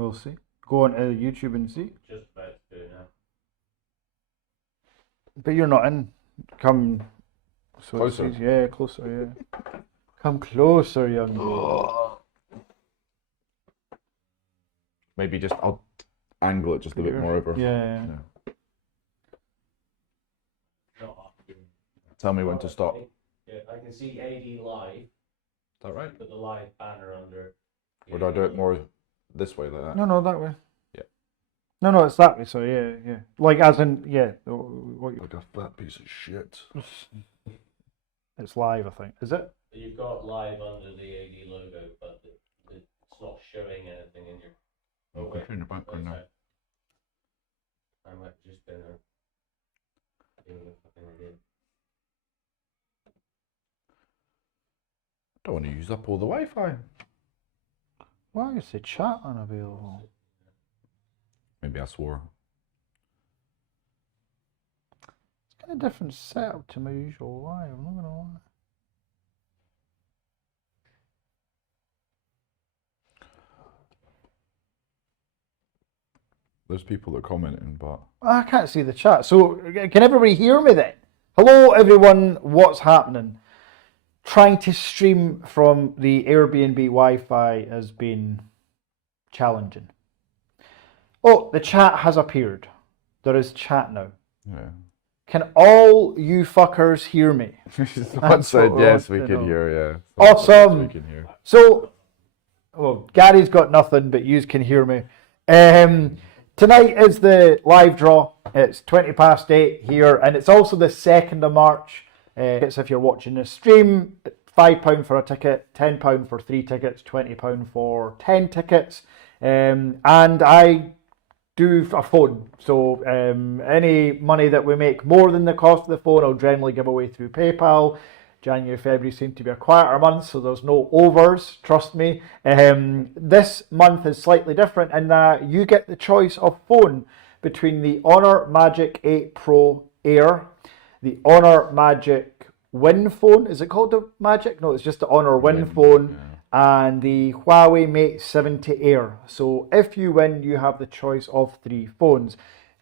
We'll see. Go on to YouTube and see. Just about to do it now. But you're not in. Come so Closer. It's easy. Yeah, closer, yeah. Come closer, young. Maybe just I'll angle it just a bit more over. Yeah. Tell me when to stop. Yeah, I can see AD live. Is that right? Put the live banner under. Or do I do it more this way like that? No, that way. Yeah. No, it's that way. So yeah. Like as in what you? Like a fat piece of shit. It's live, I think. Is it? You've got live under the AD logo, but it's not showing anything in your. Oh, wait. In the background now. I might have just been doing the fucking idea. Don't want to use up all the Wi-Fi. Why is the chat unavailable? Maybe I swore. It's got a different setup to my usual live. I'm not gonna lie. There's people that are commenting, but I can't see the chat. So can everybody hear me then? Hello everyone, what's happening? Trying to stream from the Airbnb Wi-Fi has been challenging. Oh, the chat has appeared. There is chat now. yeah. Can all you fuckers hear me? Someone said yes, we can hear. Yeah. Awesome. Someone said yes, we can hear. So, well, Gary's got nothing, but you can hear me. Tonight is the live draw. It's 8:20 here, and it's also the 2nd of March. It's if you're watching the stream, £5 for a ticket, £10 for 3 tickets, £20 for 10 tickets. And I do a phone. So any money that we make more than the cost of the phone, I'll generally give away through PayPal. January, February seem to be a quieter month, so there's no overs, trust me. This month is slightly different in that you get the choice of phone between the Honor Magic 8 Pro Air, the Honor Magic Win phone. Is it called the Magic? No, it's just the Honor Win phone. Yeah. And the Huawei Mate 70 Air. So if you win, you have the choice of 3 phones.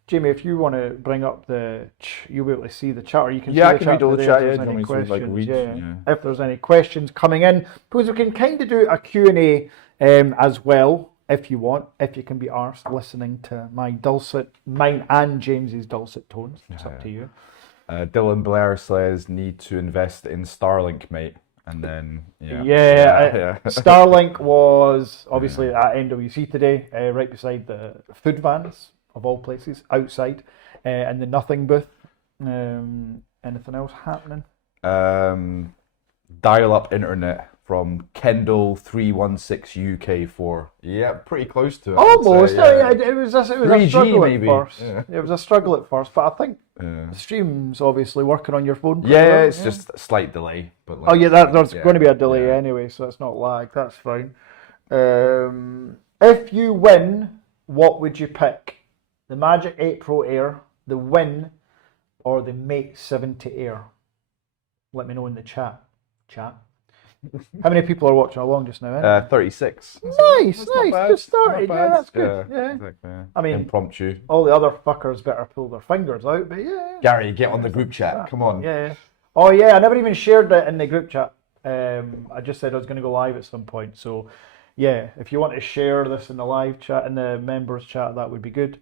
Jamie, if you want to bring up you'll be able to see the chat, or you can see the chat. I can read all the chat. Yeah, any questions, yeah. If there's any questions coming in, because we can kind of do a Q&A as well, if you want, if you can be arsed listening to mine and James's dulcet tones. It's up to you. Dylan Blair says, need to invest in Starlink, mate. And then, Starlink was obviously at NWC today, right beside the food vans, of all places, outside, and the Nothing booth. Anything else happening? Dial-up internet from Kendall 316 UK4. Yeah, pretty close to it. Almost. Yeah. It was a 3G struggle maybe. At first. Yeah. It was a struggle at first, but I think the stream's obviously working on your phone. Yeah, it's just a slight delay. But there's going to be a delay anyway, so it's not lag. That's fine. If you win, what would you pick? The Magic 8 Pro Air, the Win, or the Mate 70 Air? Let me know in the chat. How many people are watching along just now? 36. Nice. Good started. Yeah, that's good. Yeah. Exactly. I mean, impromptu. All the other fuckers better pull their fingers out, but yeah. Gary, get on the group chat. Come on. Yeah. Oh yeah, I never even shared it in the group chat. I just said I was going to go live at some point. So yeah, if you want to share this in the live chat, in the members chat, that would be good.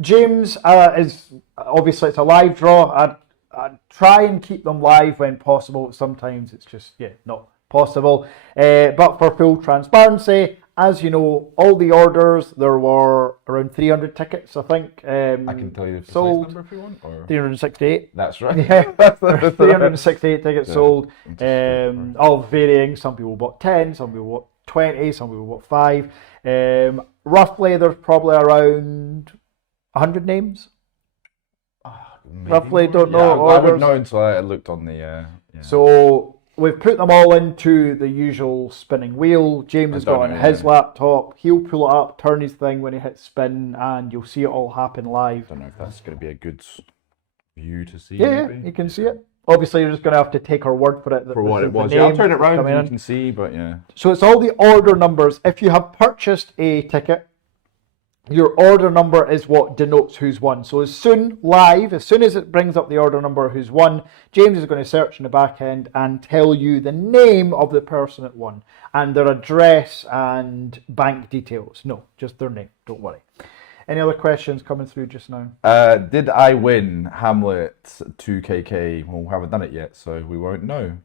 James is obviously, it's a live draw. I try and keep them live when possible. Sometimes it's just not possible. But for full transparency, as you know, all the orders, there were around 300 tickets, I think. I can tell you the precise number if you want. Or... 368. That's right. Yeah, 368 tickets sold. All varying. Some people bought 10, some people bought 20, some people bought 5. Roughly, there's probably around 100 names. Roughly, don't know. I wouldn't know until I looked on the. So we've put them all into the usual spinning wheel. James has got on his laptop. He'll pull it up, turn his thing when he hits spin, and you'll see it all happen live. I don't know if that's going to be a good view to see. Yeah, you can see it. Obviously, you're just going to have to take our word for it. That For this what is it the was. Yeah, I'll name turn it that's around coming so in. you can see, but yeah. So it's all the order numbers. If you have purchased a ticket, your order number is what denotes who's won. So as soon as it brings up the order number who's won, James is going to search in the back end and tell you the name of the person that won and their address and bank details. No, just their name. Don't worry. Any other questions coming through just now? Did I win Hamlet 2KK? Well, we haven't done it yet, so we won't know.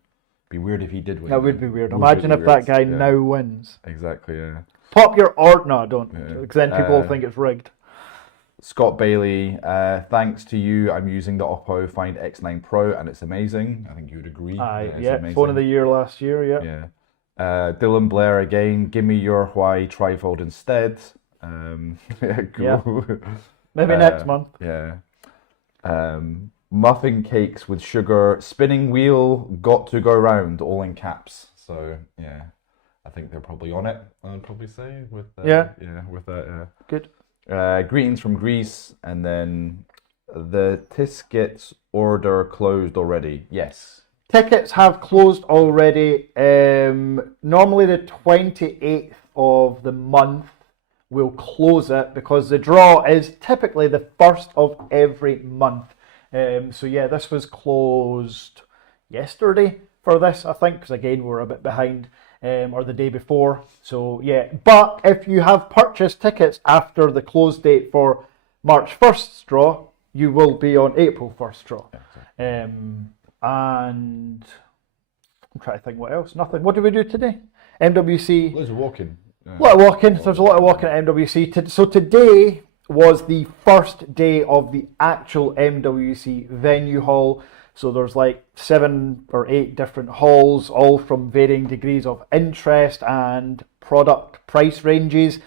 Be weird if he did win. That would be weird. Would Imagine be if that weird. guy Yeah. now wins. Exactly, yeah. Pop your order. No, don't. Yeah. Because then people will think it's rigged. Scott Bailey, thanks to you, I'm using the Oppo Find X9 Pro and it's amazing. I think you would agree. It's phone of the year last year, yeah. Yeah. Dylan Blair again, give me your Huawei trifold instead. Cool. Maybe next month. Yeah. Muffin cakes with sugar, spinning wheel, got to go round, all in caps. So, yeah, I think they're probably on it, I'd probably say. With with that. Good. Greetings from Greece, and then the Tiskets order closed already. Yes. Tickets have closed already. Normally the 28th of the month we'll close it because the draw is typically the first of every month. So yeah, this was closed yesterday for this, I think, because again we're a bit behind. Or the day before. So yeah, but if you have purchased tickets after the close date for March 1st draw, you will be on April 1st draw. And I'm trying to think what else. Nothing. What did we do today? MWC. Loads of walking. A lot of walking. There's a lot of walking at MWC. So today was the first day of the actual MWC venue hall. So there's like 7 or 8 different halls, all from varying degrees of interest and product price ranges.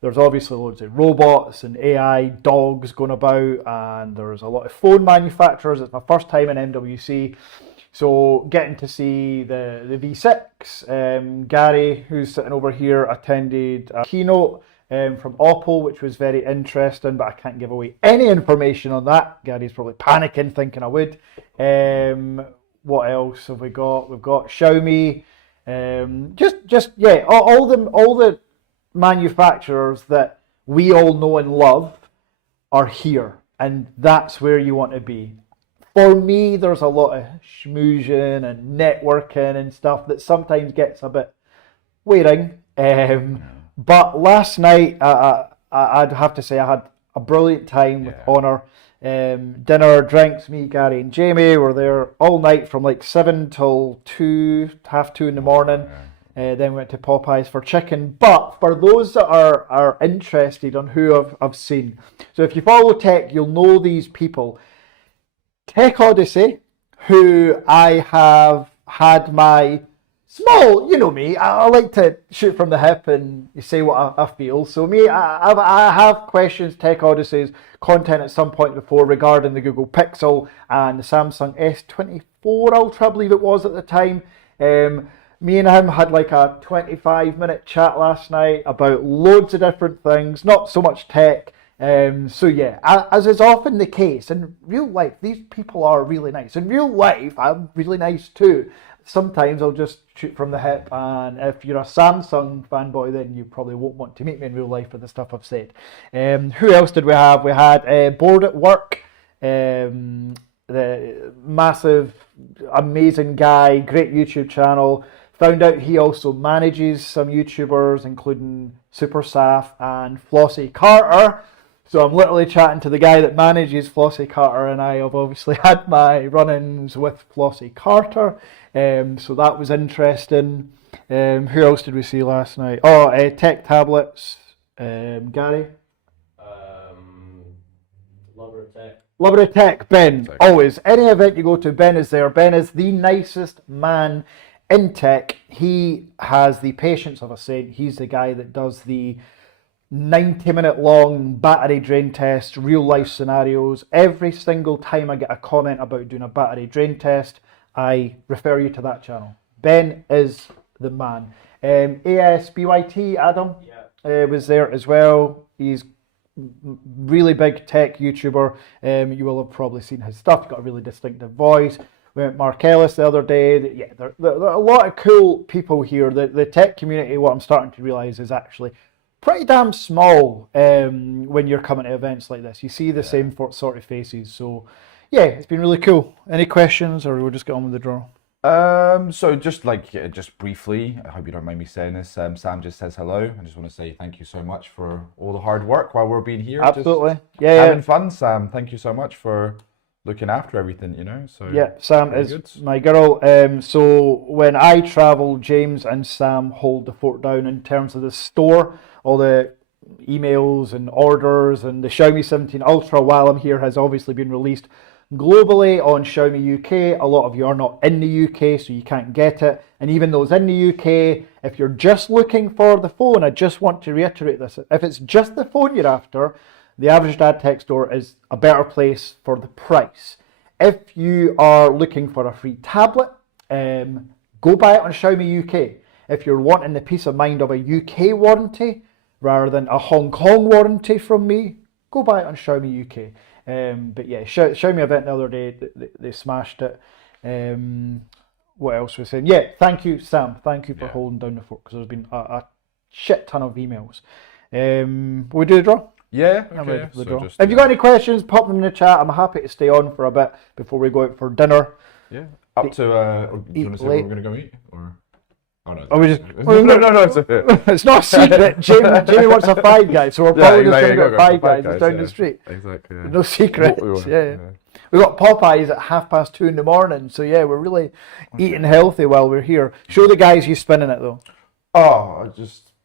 There's obviously loads of robots and AI dogs going about, and there's a lot of phone manufacturers. It's my first time in MWC. So getting to see the V6, Gary, who's sitting over here, attended a keynote from Opel, which was very interesting, but I can't give away any information on that. Gary's probably panicking, thinking I would. What else have we got? We've got Xiaomi. All the manufacturers that we all know and love are here, and that's where you want to be. For me, there's a lot of schmoozing and networking and stuff that sometimes gets a bit wearing. But last night, I'd have to say I had a brilliant time with Honor. Dinner, drinks, me, Gary and Jamie were there all night from like 7 till 2, half 2 in the morning. Then went to Popeyes for chicken. But for those that are interested on who I've seen, so if you follow tech, you'll know these people. Tech Odyssey, who I have had my small, you know me, I like to shoot from the hip and say what I feel. So me, I have questions Tech Odyssey's content at some point before regarding the Google Pixel and the Samsung S24 Ultra, I believe it was at the time. Me and him had like a 25-minute chat last night about loads of different things, not so much tech. So yeah, as is often the case in real life, these people are really nice. In real life, I'm really nice too. Sometimes I'll just shoot from the hip, and if you're a Samsung fanboy, then you probably won't want to meet me in real life for the stuff I've said. Who else did we have? We had Bored at Work, the massive, amazing guy, great YouTube channel. Found out he also manages some YouTubers, including Super Saf and Flossie Carter. So I'm literally chatting to the guy that manages Flossie Carter, and I have obviously had my run-ins with Flossie Carter. So that was interesting. Who else did we see last night? Tech Tablets. Gary? Lover of Tech, Ben. Always. Any event you go to, Ben is there. Ben is the nicest man in tech. He has the patience of a saint. He's the guy that does the 90-minute long battery drain test, real life scenarios. Every single time I get a comment about doing a battery drain test, I refer you to that channel. Ben is the man. ASBYT, Adam, was there as well. He's really big tech YouTuber. You will have probably seen his stuff. He's got a really distinctive voice. We met Mark Ellis the other day. Yeah, there are a lot of cool people here. The tech community, what I'm starting to realise, is actually pretty damn small when you're coming to events like this. You see the same sort of faces. So, yeah, it's been really cool. Any questions, or we'll just get on with the draw? So just just briefly, I hope you don't mind me saying this. Sam just says hello. I just want to say thank you so much for all the hard work while we're being here. Absolutely. Just Yeah, having fun, Sam. Thank you so much for looking after everything, So yeah, Sam very is good. my girl. So when I travel, James and Sam hold the fort down in terms of the store, all the emails and orders, and the Xiaomi 17 Ultra, while I'm here, has obviously been released globally on Xiaomi UK. A lot of you are not in the UK, so you can't get it. And even those in the UK, if you're just looking for the phone, I just want to reiterate this. If it's just the phone you're after, the Average Dad Tech Store is a better place for the price. If you are looking for a free tablet, go buy it on Xiaomi UK. If you're wanting the peace of mind of a UK warranty rather than a Hong Kong warranty from me, go buy it on Xiaomi UK. But yeah, Xiaomi event the other day, they smashed it. What else was saying? Yeah, thank you, Sam. Thank you for holding down the fort, because there's been a shit ton of emails. Will we do the draw? Yeah, I'm okay. ready for the So draw. just, If you've got any questions, pop them in the chat. I'm happy to stay on for a bit before we go out for dinner. yeah, up to. Do you want to say where late. we're gonna go eat, or? Oh no. Are we just? No. It's okay. It's not a secret. Jamie wants a Five Guys, so we're probably just going to go Five Guys. It's down the street. Exactly. Yeah. No secrets. What we Yeah. We got Popeyes at 2:30 in the morning, so yeah, we're really eating healthy while we're here. Show the guys you spinning it though. Oh,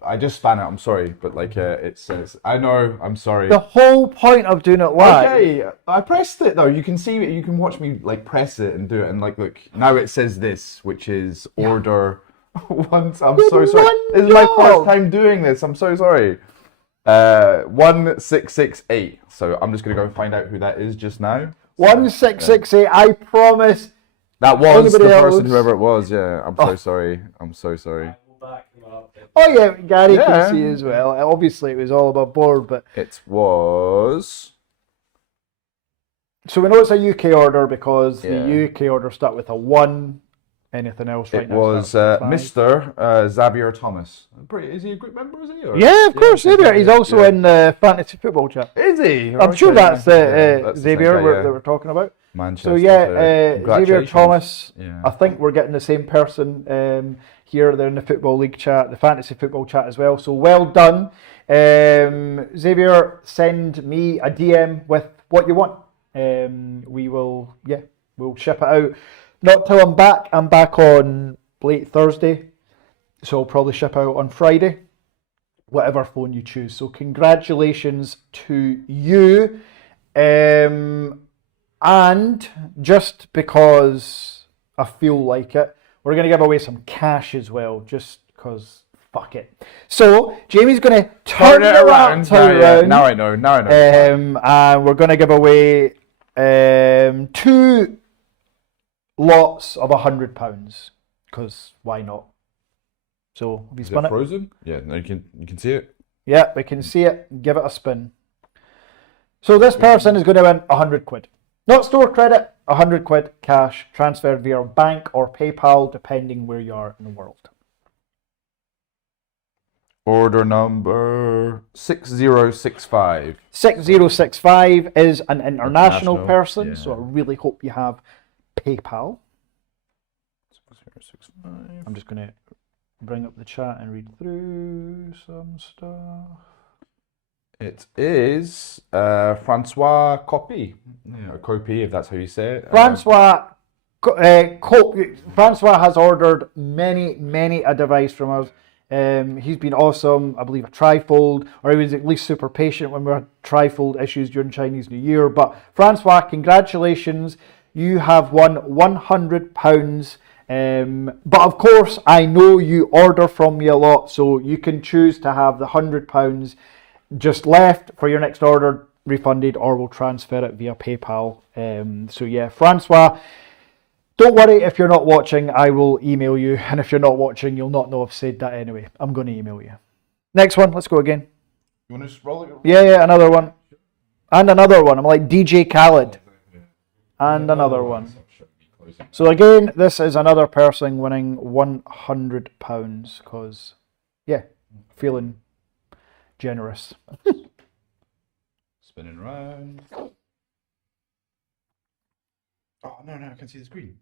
I just found out. I'm sorry, but it says. I know. I'm sorry. The whole point of doing it live. Okay, I pressed it though. You can see it. You can watch me press it and do it, and look. Now it says this, which is order. Once. I'm so sorry. This is my first time doing this. I'm so sorry. 1668. So I'm just gonna go and find out who that is just now. 1668. I promise. That was the Anybody person, else? whoever it was. Yeah, I'm so sorry. I'm so sorry. We'll back him up. Oh yeah, Gary Yeah. can see as well. Obviously, it was all above board, but It was. so we know it's a UK order because Yeah. the UK order start with a 1. Anything else right It now? was starts with a 5. Mr. Xavier Thomas. Is he a group member? Is he? Or? Yeah, of course, Xavier. He's also yeah. in the fantasy football chat. Is he? I'm sure Okay, that's yeah. That's the same Xavier guy, yeah. that we're talking about. Manchester. So yeah, Xavier congratulations. Thomas. Yeah. I think we're getting the same person here. They're in the football league chat, the fantasy football chat as well. So well done, Xavier. Send me a DM with what you want. We'll ship it out. Not till I'm back. I'm back on late Thursday, so I'll probably ship out on Friday. Whatever phone you choose. So congratulations to you. And just because I feel like it, we're going to give away some cash as well, just because fuck it. So Jamie's going to turn it around. Now I know. And we're going to give away 2 lots of £100, because why not? So have you Is spun it it? frozen? Yeah, no, you can see it. Yeah, we can see it. Give it a spin. So this person is going to win £100. Not store credit, £100 cash transferred via bank or PayPal, depending where you are in the world. Order number 6065. 6065 is an international International, person, yeah. so I really hope you have PayPal. 6065. I'm just going to bring up the chat and read through some stuff. It is Francois Copy. Yeah, Copy, if that's how you say it. Francois has ordered many a device from us. He's been awesome. I believe a trifold, or he was at least super patient when we had trifold issues during Chinese New Year. But Francois, congratulations. You have won £100. But of course, I know you order from me a lot, so you can choose to have the £100 just left for your next order refunded, or we'll transfer it via PayPal. So yeah, Francois, don't worry if you're not watching, I will email you, and if you're not watching, you'll not know I've said that anyway. I'm going to email you. Next one, let's go again. You want to just roll it? Yeah, another one. And another one. I'm like DJ Khaled. And another one. closing. So again, this is another person winning £100 because, yeah, feeling generous. Spinning around. Oh no, I can see the screen.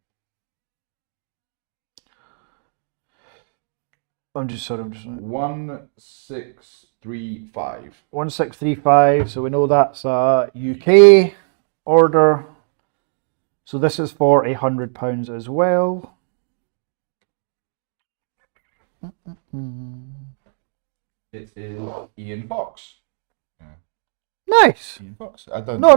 I'm just 1635. 1635. So we know that's a UK order. So this is for £100 as well. It is Ian Fox. Nice. Ian Fox. I don't. No,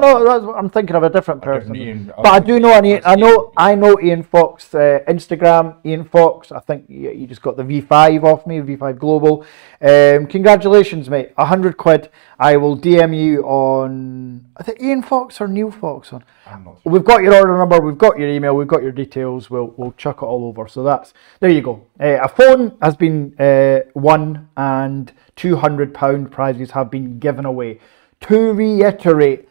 I'm thinking of a different person. Ian, But I do know Ian. I know Ian Fox, Instagram, Ian Fox. I think you just got the V5 off me, V5 Global. Congratulations, mate. £100. I will DM you on, I think Ian Fox or Neil Fox on. I'm not sure. We've got your order number, we've got your email, we've got your details. We'll chuck it all over. So there you go. A phone has been won and £200 prizes have been given away. To reiterate,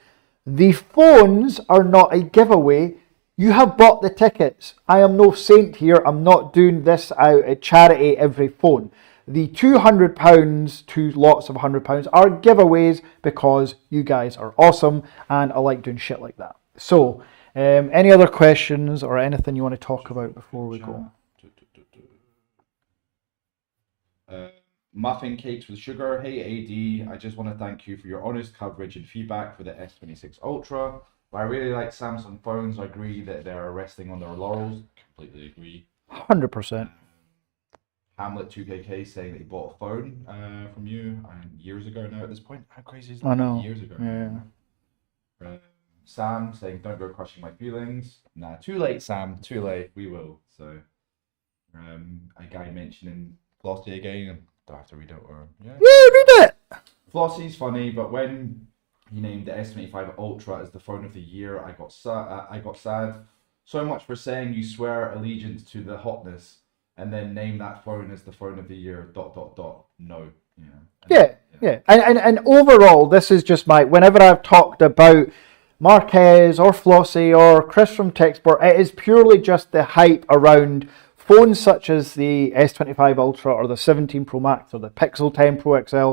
the phones are not a giveaway. You have bought the tickets. I am no saint here. I'm not doing this out at charity every phone. The £200 to lots of £100 are giveaways because you guys are awesome and I like doing shit like that. So, any other questions or anything you want to talk about before we go? Muffin cakes with sugar. Hey AD, I just want to thank you for your honest coverage and feedback for the S26 Ultra. But I really like Samsung phones. I agree that they're resting on their laurels. Completely agree. 100%. Hamlet 2KK saying that he bought a phone from you years ago now at this point. How crazy is that? I know. Years ago. Yeah. Sam saying don't go crushing my feelings. Nah, too late, Sam. Too late. We will. So, a guy mentioning Flossie again. Do I have to read it or Yeah, read it. Flossie's funny, but when he named the S25 Ultra as the phone of the year, I got sad. So much for saying you swear allegiance to the hotness and then name that phone as the phone of the year. ... No. Yeah. And overall, this is just whenever I've talked about Marquez or Flossie or Chris from Techsport, it is purely just the hype around phones such as the S25 Ultra or the 17 Pro Max or the Pixel 10 Pro XL,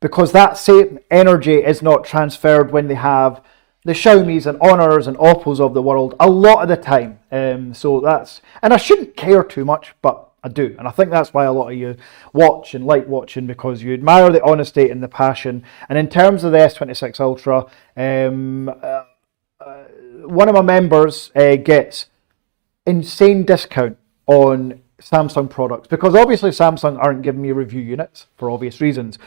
because that same energy is not transferred when they have the Xiaomis and Honors and Oppos of the world a lot of the time. So that's, and I shouldn't care too much, but I do. And I think that's why a lot of you watch and like watching, because you admire the honesty and the passion. And in terms of the S26 Ultra, one of my members gets insane discount on Samsung products, because obviously Samsung aren't giving me review units for obvious reasons,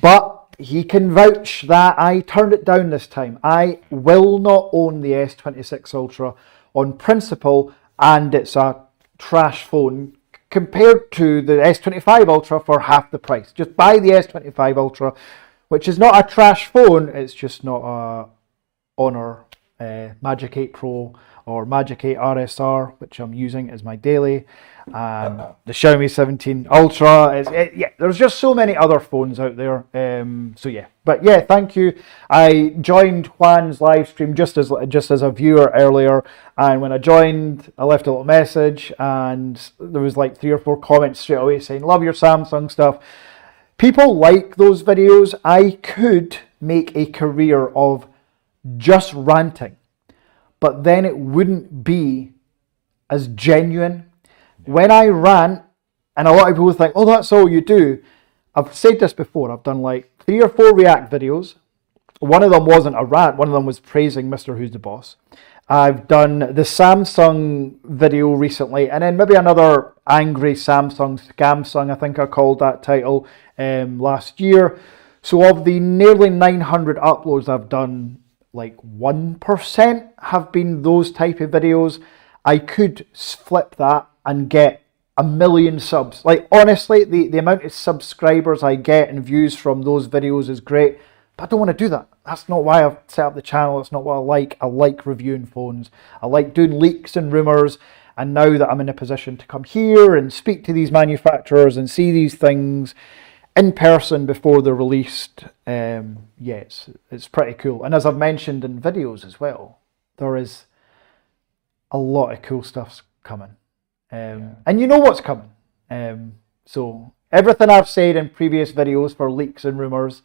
but he can vouch that I turned it down this time. I will not own the S26 Ultra on principle, and it's a trash phone compared to the S25 Ultra for half the price. Just buy the S25 Ultra, which is not a trash phone, it's just not a Honor Magic 8 Pro or Magic 8 RSR, which I'm using as my daily, and the Xiaomi 17 Ultra. There's just so many other phones out there. But thank you. I joined Juan's live stream just as a viewer earlier, and when I joined, I left a little message, and there was like 3 or 4 comments straight away saying, "Love your Samsung stuff." People like those videos. I could make a career of just ranting, but then it wouldn't be as genuine. When I rant, and a lot of people think, "Oh, that's all you do." I've said this before. I've done like 3 or 4 React videos. One of them wasn't a rant. One of them was praising Mr. Who's the Boss. I've done the Samsung video recently, and then maybe another angry Samsung Scamsung, I think I called that title, last year. So of the nearly 900 uploads I've done, like 1% have been those type of videos. I could flip that and get 1 million subs. Like, honestly, the amount of subscribers I get and views from those videos is great, but I don't want to do that. That's not why I've set up the channel. It's not what I like. I like reviewing phones. I like doing leaks and rumors. And now that I'm in a position to come here and speak to these manufacturers and see these things in person before they're released, it's pretty cool. And as I've mentioned in videos as well, there is a lot of cool stuff's coming. And you know what's coming. So everything I've said in previous videos for leaks and rumours,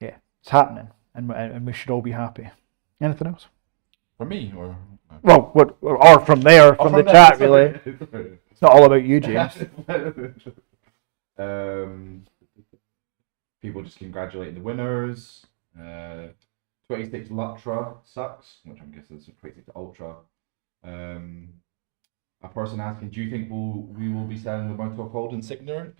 yeah, it's happening, and we should all be happy. Anything else? For me, or Well, or from there, from the chat, really. Sorry. It's not all about you, James. People just congratulating the winners. 26 Lutra sucks, which I'm guessing is 26 Ultra. A person asking, do you think we will be selling the Motor Golden signature?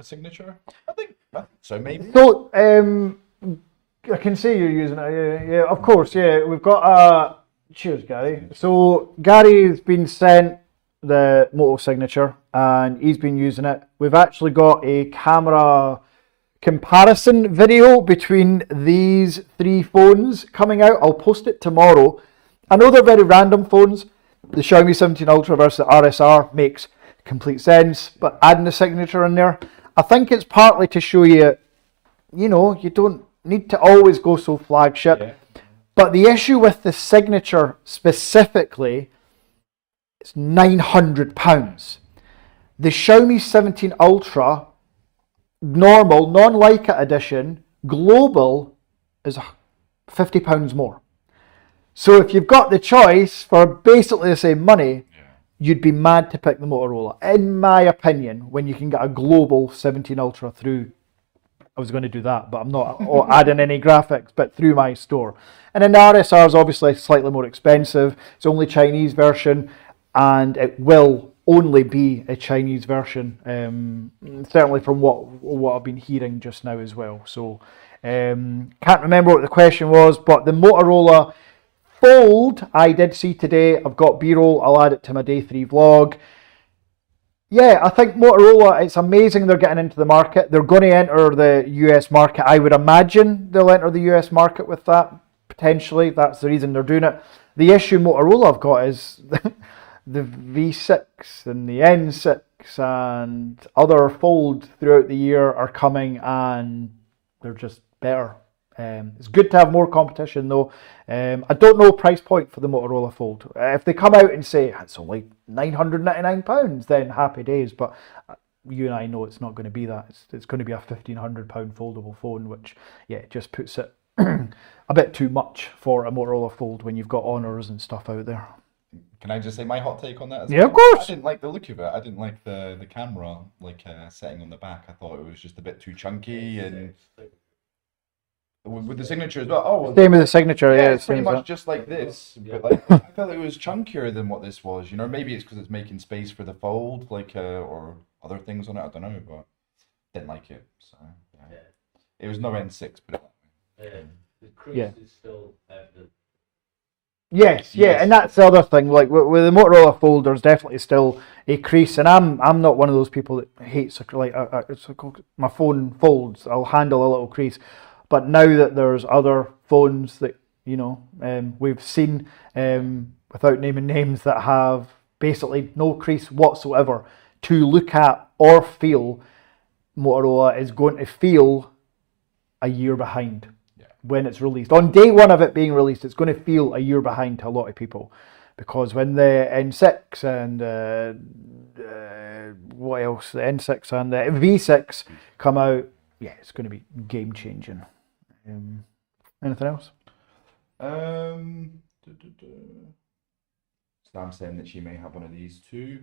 I think so, maybe. So, I can see you're using it. Yeah, of course. Yeah, we've got cheers, Gary. So Gary's been sent the Moto signature, and he's been using it. We've actually got a camera comparison video between these three phones coming out. I'll post it tomorrow. I know they're very random phones. The Xiaomi 17 Ultra versus the RSR makes complete sense, but adding the signature in there, I think it's partly to show you, you know, you don't need to always go so flagship. Yeah. But the issue with the signature specifically, it's £900. The Xiaomi 17 Ultra normal, non-Leica edition, global, is £50 more. So if you've got the choice for basically the same money, you'd be mad to pick the Motorola, in my opinion, when you can get a global 17 Ultra through. I was going to do that, but I'm not adding any graphics, but through my store. And then the RSR is obviously slightly more expensive. It's only Chinese version, and it will only be a Chinese version, certainly from what I've been hearing just now as well. So can't remember what the question was, but the Motorola Fold I did see today. I've got B-roll. I'll add it to my day 3 vlog. Yeah, I think Motorola, it's amazing they're getting into the market. They're going to enter the US market. I would imagine they'll enter the US market with that, potentially. That's the reason they're doing it. The issue Motorola have got is the V6 and the N6 and other folds throughout the year are coming, and they're just better. It's good to have more competition though. I don't know price point for the Motorola Fold. If they come out and say it's only £999, then happy days. But you and I know it's not going to be that. It's going to be a £1,500 foldable phone, which just puts it a bit too much for a Motorola Fold when you've got Honors and stuff out there. Can I just say my hot take on that as Yeah, well? of course. I didn't like the look of it. I didn't like the camera setting on the back. I thought it was just a bit too chunky, and with the signature as well. Oh, Same with the signature, yeah. it's pretty much just like this. But I felt it was chunkier than what this was. You know, maybe it's because it's making space for the fold, or other things on it. I don't know, but didn't like it. So it was no N6, but the crease is still evident. Yes, and that's the other thing. Like with the Motorola Fold, there's definitely still a crease, and I'm not one of those people that hates my phone folds. I'll handle a little crease. But now that there's other phones that, we've seen, without naming names, that have basically no crease whatsoever to look at or feel, Motorola is going to feel a year behind when it's released. On day one of it being released, it's going to feel a year behind to a lot of people. Because when the N6 and what else? The N6 and the V6 come out, it's going to be game changing. Anything else? Sam saying that she may have one of these too.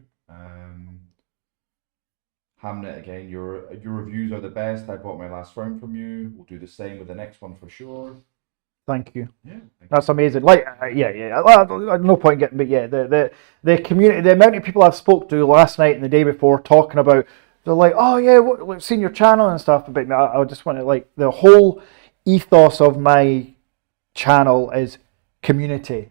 Hamnet again, your reviews are the best. I bought my last phone from you. We'll do the same with the next one for sure. Thank you. Yeah, that's amazing. Like, no point getting, but the community, the amount of people I've spoke to last night and the day before talking about, they're like, oh yeah, we've seen your channel and stuff. But I just want to the whole ethos of my channel is community.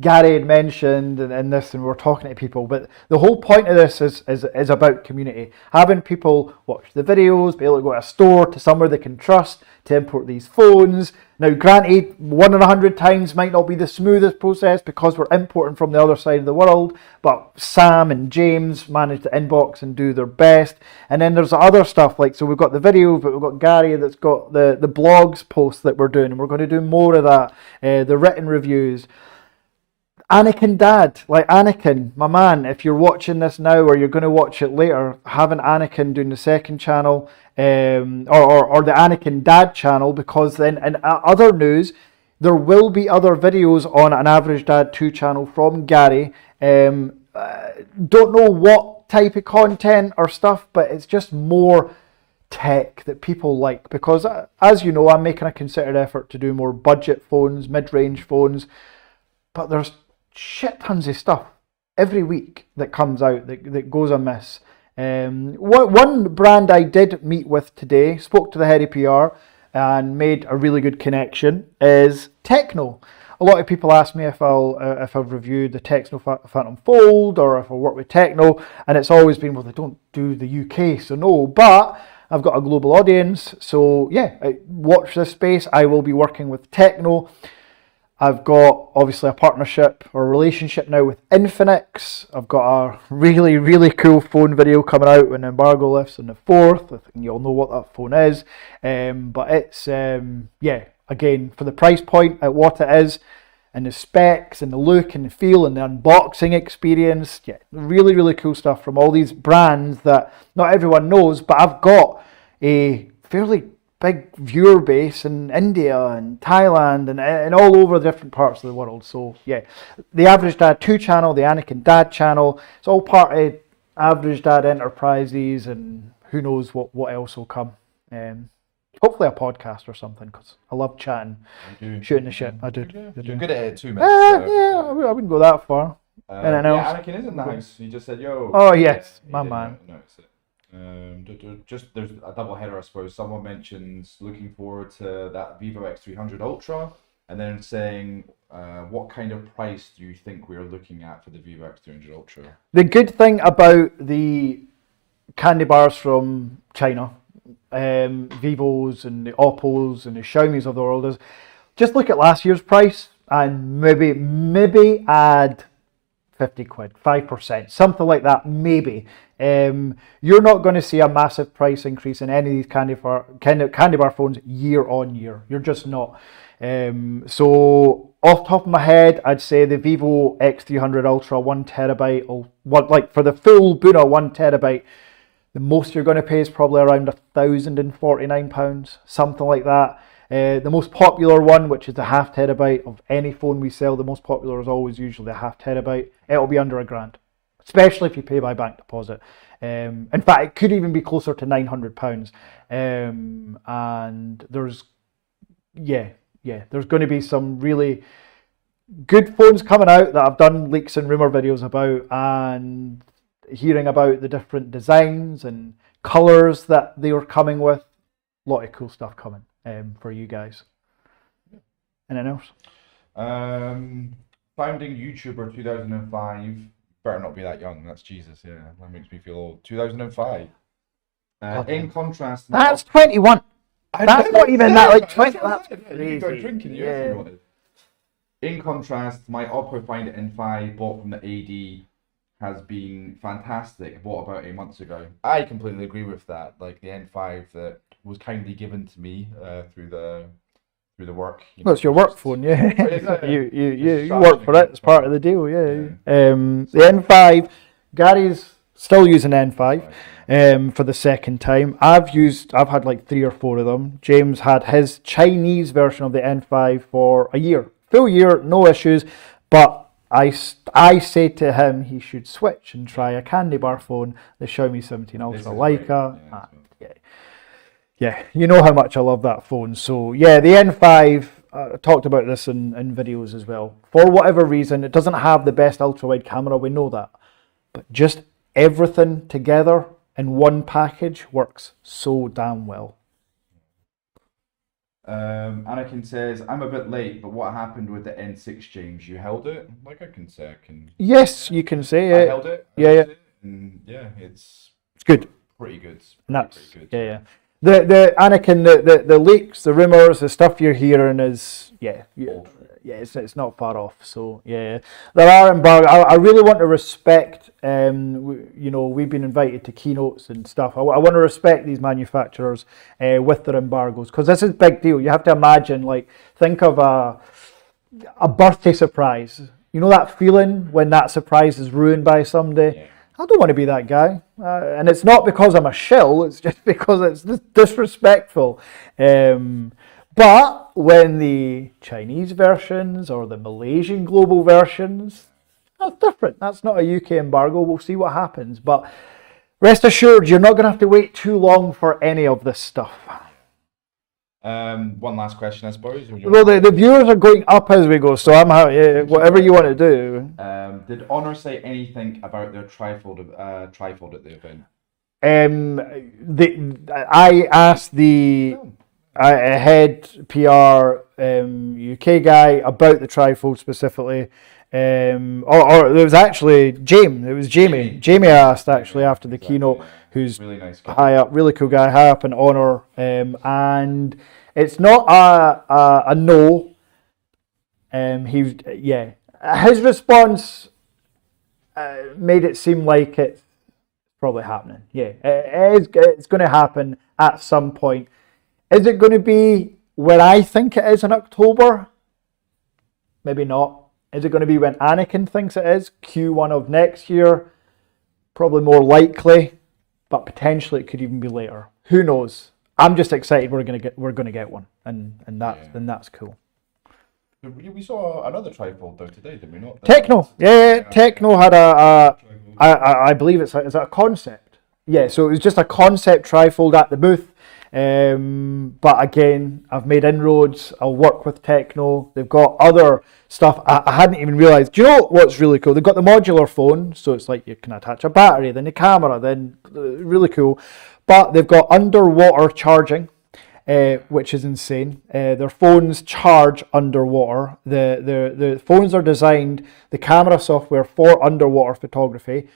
Gary had mentioned and this, and we're talking to people, but the whole point of this is about community. Having people watch the videos, be able to go to a store, to somewhere they can trust, to import these phones. Now, granted, 1 in 100 times might not be the smoothest process because we're importing from the other side of the world, but Sam and James manage to inbox and do their best. And then there's other stuff, so we've got the videos, but we've got Gary that's got the blogs posts that we're doing, and we're going to do more of that, the written reviews. Anakin Dad, like Anakin, my man, if you're watching this now or you're going to watch it later, having Anakin doing the second channel, or the Anakin Dad channel, because then in other news, there will be other videos on an Average Dad 2 channel from Gary. Don't know what type of content or stuff, but it's just more tech that people like, because as you know, I'm making a concerted effort to do more budget phones, mid-range phones, but there's shit tons of stuff every week that comes out that goes amiss. One brand I did meet with today, spoke to the head of PR and made a really good connection, is Techno. A lot of people ask me if I've reviewed the Techno Phantom Fold or if I work with Techno, and it's always been, well, they don't do the UK, so no, but I've got a global audience, so yeah, watch this space. I will be working with Techno. I've got obviously a partnership or a relationship now with Infinix. I've got a really, really cool phone video coming out when embargo lifts on the 4th. I think you all know what that phone is. But it's, yeah, again, for the price point at what it is, and the specs and the look and the feel and the unboxing experience. Yeah, really, really cool stuff from all these brands that not everyone knows, but I've got a fairly big viewer base in India and Thailand and all over different parts of the world. So yeah, the Average Dad 2 channel, the Anakin Dad channel, it's all part of Average Dad Enterprises, and who knows what else will come. Hopefully a podcast or something, because I love chatting, shooting the shit. I do. You're good at it too, mate. Yeah, I wouldn't go that far. Anything else? Yeah, Anakin is in the house. He just said, "Yo." Oh yes, He my didn't man. notice it. Just there's a double header, I suppose. Someone mentions looking forward to that Vivo X300 Ultra, and then saying, what kind of price do you think we're looking at for the Vivo X300 Ultra? The good thing about the candy bars from China, Vivos and the Oppos and the Xiaomis of the world, is just look at last year's price and maybe add 50 quid, 5%, something like that, maybe. You're not going to see a massive price increase in any of these candy bar phones year on year. You're just not. So off the top of my head, I'd say the Vivo X300 Ultra 1TB, or like for the full Buna 1TB, the most you're going to pay is probably around £1,049, something like that. The most popular one, which is the half terabyte of any phone we sell, the most popular is always usually a half terabyte. It'll be under £1,000, especially if you pay by bank deposit. In fact, it could even be closer to £900. And there's going to be some really good phones coming out that I've done leaks and rumor videos about, and hearing about the different designs and colors that they are coming with. A lot of cool stuff coming for you guys. Anything else? Founding YouTuber 2005. Better not be that young. That's Jesus. Yeah, that makes me feel old. 2005. In contrast, That's 21. That's not even that, like 20. That's You crazy. go drinking, you if you wanted. In contrast, my Oppo Find N5 bought from the AD has been fantastic. Bought about 8 months ago. I completely agree with that. Like the N5 that was kindly given to me through the work. Well, it's your work phone, yeah. You work for it. It's part of the deal, yeah. The N5, Gary's still using N5 for the second time. I've had like 3 or 4 of them. James had his Chinese version of the N5 for a year, full year, no issues. But I said to him he should switch and try a candy bar phone, the Xiaomi 17 Ultra Leica. Yeah, you know how much I love that phone. So yeah, the N5, I talked about this in videos as well. For whatever reason, it doesn't have the best ultra-wide camera, we know that. But just everything together in one package works so damn well. Anakin says, I'm a bit late, but what happened with the N6, James? You held it? Like I can say, Yes, you can say I it. held it. And yeah, it's good. Pretty good. Nuts. Pretty good. Yeah. The Anakin, the leaks, the rumors, the stuff you're hearing is it's not far off. So yeah, there are embargoes. I really want to respect. We've been invited to keynotes and stuff. I want to respect these manufacturers with their embargoes, because this is a big deal. You have to imagine, like, think of a birthday surprise You know that feeling when that surprise is ruined by somebody? Yeah. I don't want to be that guy. And it's not because I'm a shill, it's just because it's disrespectful. But when the Chinese versions or the Malaysian global versions, that's different. That's not a UK embargo. We'll see what happens. But rest assured, you're not going to have to wait too long for any of this stuff. One last question, I suppose. Well, the viewers are going up as we go, so I'm happy. Whatever you want to do. Did Honor say anything about their trifold at the event? I asked the head PR UK guy about the trifold specifically. Or it was actually James. It was Jamie. Jamie asked actually after the keynote, who's really nice guy. high up, really cool guy, high up in Honor, and it's not a no. His response made it seem like it's probably happening. Yeah, it's going to happen at some point. Is it going to be where I think it is in October? Maybe not. Is it going to be when Anakin thinks it is? Q1 of next year? Probably more likely, but potentially it could even be later. Who knows? I'm just excited we're going to get one, and that's cool. We saw another trifold though today, did we not? Techno, Techno had I believe is that a concept? Yeah, so it was just a concept trifold at the booth. But again, I've made inroads. I'll work with Techno. They've got other stuff I hadn't even realised. Do you know what's really cool? They've got the modular phone, so it's like you can attach a battery, then the camera, then really cool. But they've got underwater charging, which is insane. Their phones charge underwater. The phones are designed, the camera software, for underwater photography.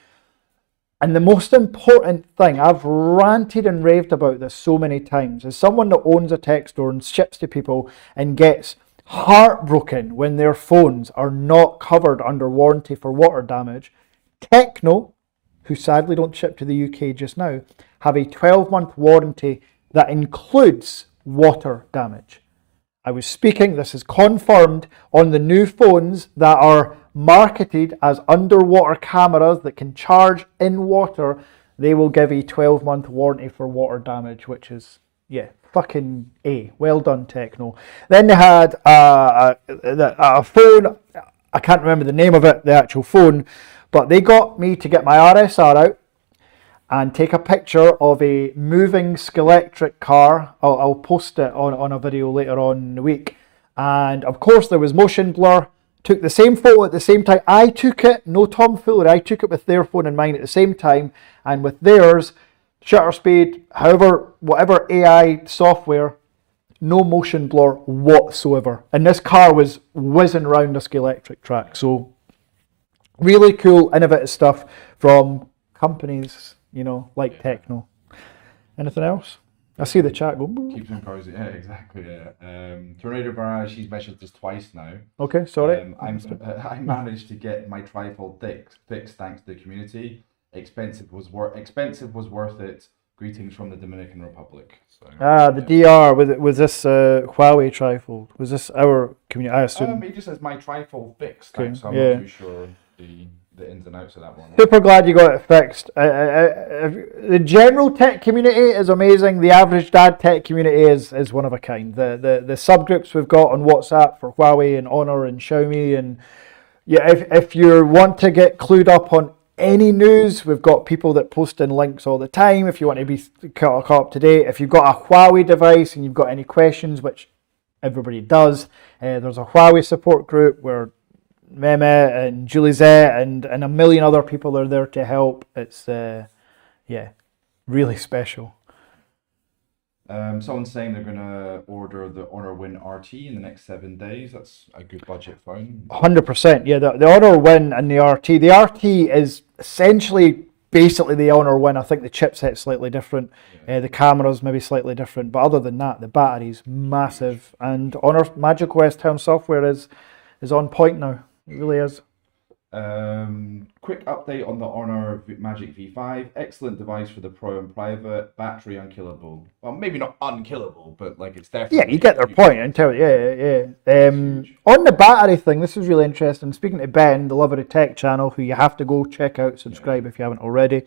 And the most important thing, I've ranted and raved about this so many times, as someone that owns a tech store and ships to people and gets heartbroken when their phones are not covered under warranty for water damage, Techno, who sadly don't ship to the UK just now, have a 12-month warranty that includes water damage. I was speaking, this is confirmed, on the new phones that are marketed as underwater cameras that can charge in water. They will give a 12-month warranty for water damage, which is, fucking A. Well done, Techno. Then they had a phone, I can't remember the name of it, the actual phone, but they got me to get my RSR out and take a picture of a moving Scalextric car. I'll post it on a video later on in the week. And of course there was motion blur. Took the same photo at the same time. I took it, no tomfoolery, I took it with their phone and mine at the same time. And with theirs, shutter speed, whatever AI software, no motion blur whatsoever. And this car was whizzing around a Scalextric track. So really cool, innovative stuff from companies, like Techno. Anything else? I see the chat go. Keeps them cozy. Yeah, exactly. Yeah. Tornado Barrage, she's messaged us twice now. Okay, sorry. I managed to get my trifold fixed thanks to the community. Expensive was worth it. Greetings from the Dominican Republic. So, the DR, was this Huawei trifold? Was this our community? I assume. It just says my trifold fixed. Okay, So I'm not too sure the ins and outs of that one. Super glad you got it fixed. The general tech community is amazing. The average dad tech community is one of a kind. The subgroups we've got on WhatsApp for Huawei and Honor and Xiaomi, and if you want to get clued up on any news, we've got people that post in links all the time. If you want to be caught up to date, if you've got a Huawei device and you've got any questions, which everybody does, there's a Huawei support group where Mehmet and Julizette and a million other people are there to help. It's really special. Someone's saying they're gonna order the Honor Win RT in the next 7 days. That's a good budget phone. 100%. Yeah, the Honor Win and the RT. The RT is essentially basically the Honor Win. I think the chipset's slightly different. The camera's maybe slightly different, but other than that, the battery's massive. And Honor Magic OS 10 software is on point now. It really is. Quick update on the Honor Magic V5. Excellent device for the Pro and Private. Battery unkillable. Well, maybe not unkillable, but like it's definitely. Yeah, you get their point. Until on the battery thing, this is really interesting. Speaking to Ben, the Lover of Tech channel, who you have to go check out, subscribe if you haven't already.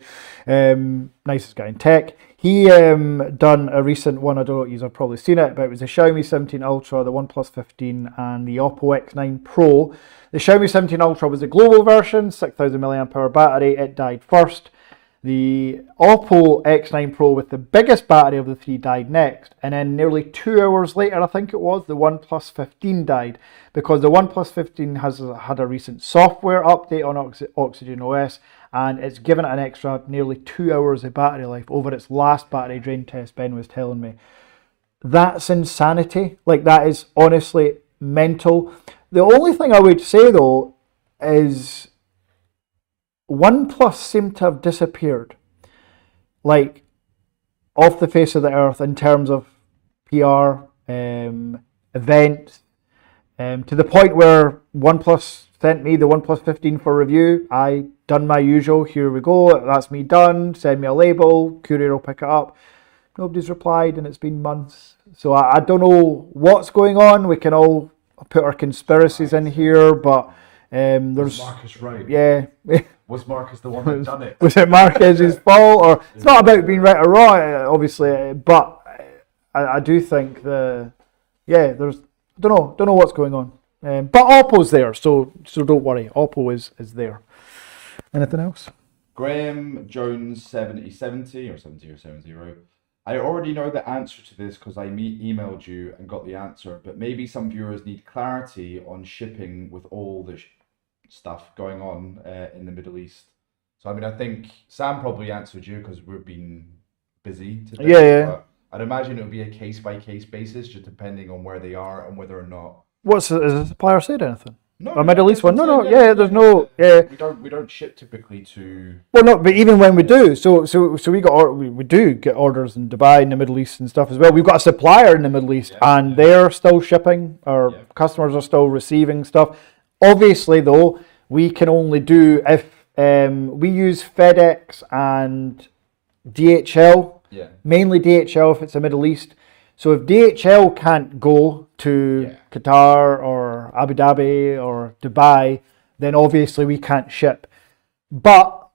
Nicest guy in tech. He done a recent one. I don't know, you've probably seen it, but it was the Xiaomi 17 Ultra, the OnePlus 15, and the Oppo X9 Pro. The Xiaomi 17 Ultra was the global version, 6,000 mAh battery. It died first. The Oppo X9 Pro with the biggest battery of the three died next. And then nearly 2 hours later, I think it was, the OnePlus 15 died. Because the OnePlus 15 has had a recent software update on Oxygen OS. And it's given it an extra nearly 2 hours of battery life over its last battery drain test, Ben was telling me. That's insanity. Like, that is honestly mental. The only thing I would say, though, is OnePlus seemed to have disappeared, like, off the face of the earth in terms of PR, events, to the point where OnePlus sent me the OnePlus 15 for review. I done my usual, here we go, that's me done, send me a label, courier will pick it up. Nobody's replied and it's been months. So I don't know what's going on. We can all put our conspiracies in here, but there's... Was Marcus right? Yeah. Was Marcus the one that done it? Was it Marquez's fault? Or it's not about being right or wrong, obviously, but I do think there's... Don't know what's going on. But Oppo's there, so don't worry. Oppo is there. Anything else? Graham Jones 70 or 70. I already know the answer to this because I emailed you and got the answer, but maybe some viewers need clarity on shipping with all the stuff going on in the Middle East. So, I mean, I think Sam probably answered you because we've been busy today. Yeah. But I'd imagine it would be a case-by-case basis, just depending on where they are and whether or not. Has the supplier said anything? No, A Middle East one? No, there's no. We don't ship typically to. Well, no, but even when we do, so we do get orders in Dubai and the Middle East and stuff as well. We've got a supplier in the Middle East, and they're still shipping. Our customers are still receiving stuff. Obviously, though, we can only do if we use FedEx and DHL. Yeah. Mainly DHL if it's the Middle East. So if DHL can't go to Qatar or Abu Dhabi or Dubai, then obviously we can't ship. But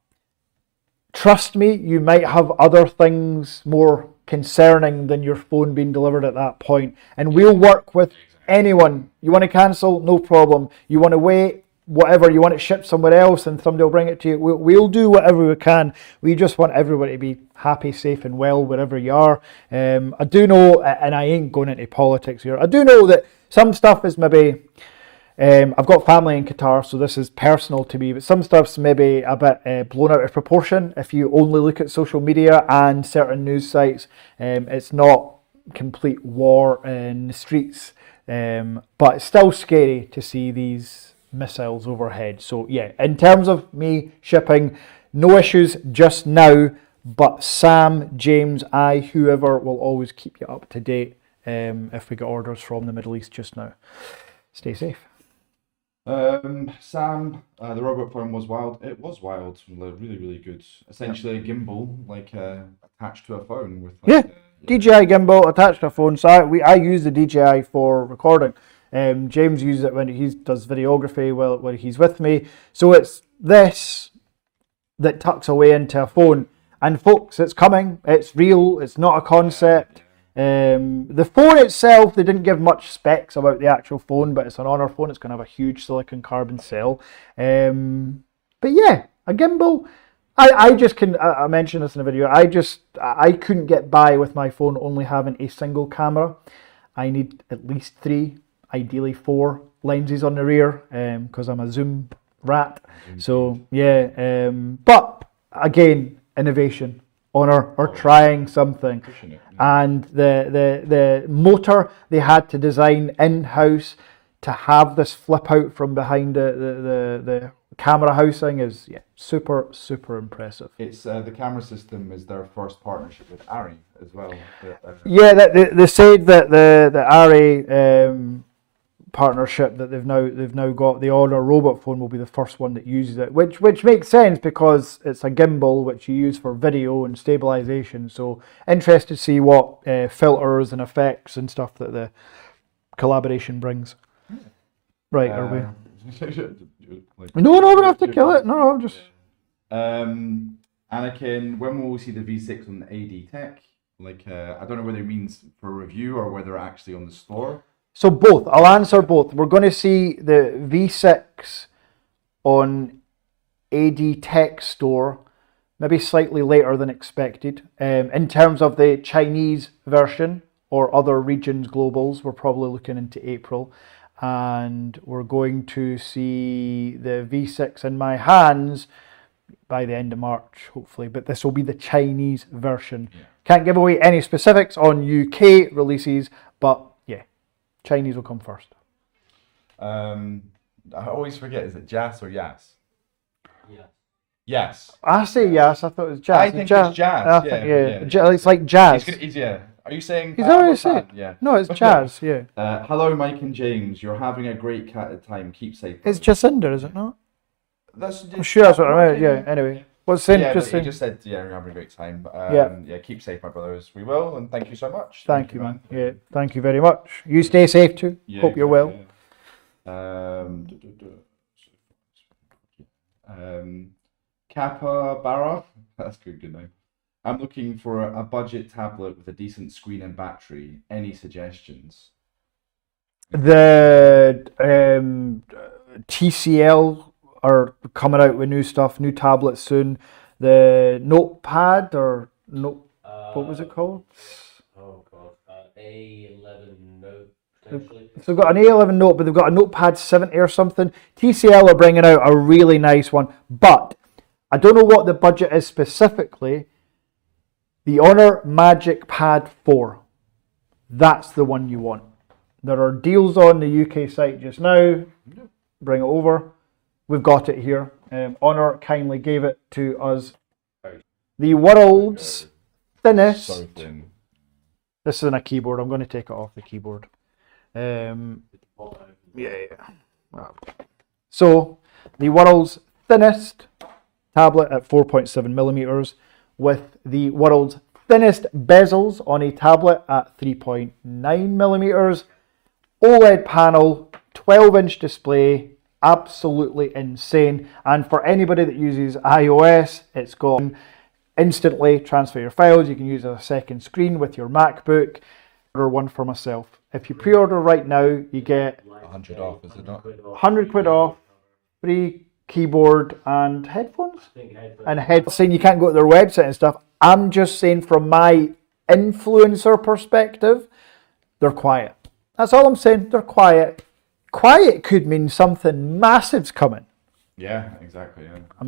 trust me, you might have other things more concerning than your phone being delivered at that point. And we'll work with anyone. You want to cancel? No problem. You want to wait? Whatever. You want it shipped somewhere else and somebody will bring it to you? We'll do whatever we can. We just want everybody to be happy, safe and well wherever you are. I do know, and I ain't going into politics here, I do know that some stuff is maybe, I've got family in Qatar, so this is personal to me, but some stuff's maybe a bit blown out of proportion if you only look at social media and certain news sites. It's not complete war in the streets, but it's still scary to see these missiles overhead. So yeah, in terms of me shipping, no issues just now, but Sam, James, whoever will always keep you up to date if we get orders from the Middle East just now. Stay safe. Sam, the robot phone was wild. It was wild, really, really good. Essentially a gimbal, like attached to a phone with. Like, DJI gimbal attached to a phone. So I use the DJI for recording. James uses it when he does videography when he's with me. So it's this that tucks away into a phone. And folks, it's coming. It's real. It's not a concept. The phone itself, they didn't give much specs about the actual phone, but it's an Honor phone. It's going to have a huge silicon carbon cell. But yeah, a gimbal. I mentioned this in a video. I couldn't get by with my phone only having a single camera. I need at least 3, ideally 4 lenses on the rear, because I'm a zoom rat. So yeah, but again, innovation, Honor, or trying something. And the motor they had to design in-house to have this flip out from behind the camera housing is super impressive. It's the camera system is their first partnership with Arri as well. They said that the Arri partnership that they've now got. The Honor robot phone will be the first one that uses it, which makes sense because it's a gimbal which you use for video and stabilization. So interested to see what filters and effects and stuff that the collaboration brings. Right, are we? No, we don't have to kill it. No, just. Anakin, when will we see the V6 on the AD Tech? Like, I don't know whether it means for review or whether actually on the store. So both. I'll answer both. We're going to see the V6 on AD Tech store, maybe slightly later than expected. In terms of the Chinese version or other regions globals, we're probably looking into April. And we're going to see the V6 in my hands by the end of March, hopefully. But this will be the Chinese version. Yeah. Can't give away any specifics on UK releases, but yeah, Chinese will come first. I always forget, is it Jas or Yas? Yeah. Yes. I say yes, I thought it was jazz. I think it's jazz. I think, it's like jazz. Yeah. Are you saying? He's already said. Yeah. No, it's jazz, yeah. Hello, Mike and James. You're having a great time. Keep safe. It's Jacinda, is it not? That's I'm sure that's what I meant, yeah. Anyway, what's saying? Yeah, Just he saying. just said, yeah, we're having a great time. But, Yeah. Keep safe, my brothers. We will, and thank you so much. Thank you, man. Yeah, thank you very much. You stay safe too. Yeah, Hope you're well. Kappa Barra. That's good name. I'm looking for a budget tablet with a decent screen and battery. Any suggestions? The TCL are coming out with new stuff, new tablets soon. The Notepad or Note, what was it called? Oh god, A11 Note potentially. So they've got an A11 Note, but they've got a Notepad 70 or something. TCL are bringing out a really nice one, but I don't know what the budget is specifically. The Honor Magic Pad 4. That's the one you want. There are deals on the UK site just now. Bring it over. We've got it here. Honor kindly gave it to us. The world's thinnest. So thin. This isn't a keyboard. I'm going to take it off the keyboard. So, the world's thinnest tablet at 4.7 millimeters with the world's thinnest bezels on a tablet at 3.9 millimeters. OLED panel, 12-inch display, absolutely insane. And for anybody that uses iOS, it's got instantly transfer your files. You can use a second screen with your MacBook. Order one for myself. If you pre-order right now, you get 100 off, is it not? 100 quid off, free keyboard and headphones. And headphones. Saying you can't go to their website and stuff. I'm just saying from my influencer perspective, they're quiet. That's all I'm saying. They're quiet. Quiet could mean something massive's coming. Yeah, exactly. Yeah.